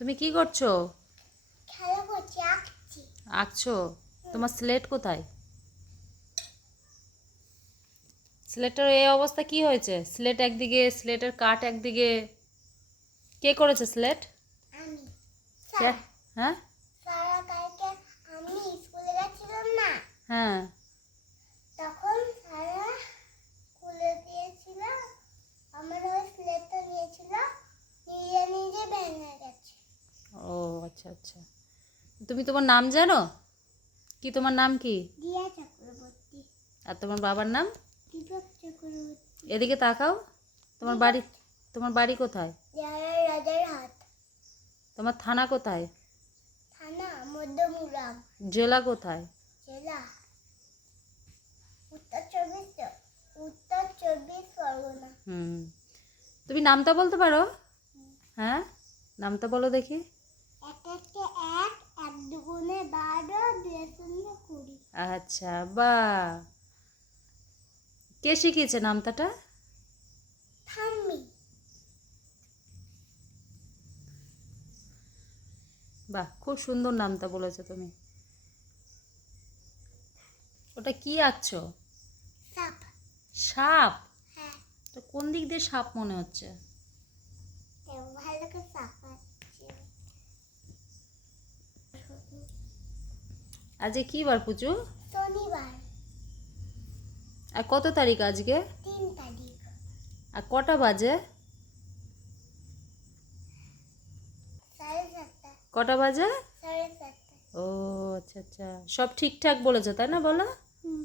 তুমি কি করছো? খেলা করছি, আঁকছি। আঁকছো? তোমার স্লেট কোথায়? স্লেটের এই অবস্থা কি হয়েছে? স্লেট একদিকে, স্লেটের কাঠ একদিকে। কে করেছে স্লেট? আমি। কে? সারা হ্যাঁ সারা কালকে আমি স্কুলে গেছিলাম না, হ্যাঁ। তখন সারা খুলে দিয়েছিল। আমার ওই স্লেটটা নিয়েছিল, নিজে নিজে ভেঙে গেছে। ও আচ্ছা আচ্ছা। তুমি তোমার নাম জানো? কি তোমার নাম কি? দিয়া চক্রবর্তী। আর তোমার বাবার নাম? দীপক চক্রবর্তী। এদিকে তাকাও। তোমার দীপক। বাড়ি, তোমার বাড়ি কোথায়? যারা রাজার হাত। তোমার থানা কোথায়? থানা মধ্যমগ্রাম। জেলা কোথায়? জেলা উত্তর 24 পরগনা। হুম। তুমি নামটা বলতে পারো? হ্যাঁ, নামটা বলো দেখি। এক একে এক, এক দুগুণে 12, দুই শূন্যে 20। আচ্ছা, বাহ। কে শিখিয়েছে নামতাটা? ঠাম্মি। বাহ, খুব সুন্দর নামটা বলেছো তুমি। ওটা কি আঁকছো? সাপ। সাপ? হ্যাঁ, তো কোন দিক দিয়ে সাপ মনে হচ্ছে? ভালো করে সাপ আছে। আজকে কি বার পুজো? শনিবার। আর কত তারিখ আজকে? 3 তারিখ। আর কটা বাজে? 7:30। কটা বাজে? 7:30। ও আচ্ছা আচ্ছা, সব ঠিকঠাক বলেছো তাই না, বলো? হুম।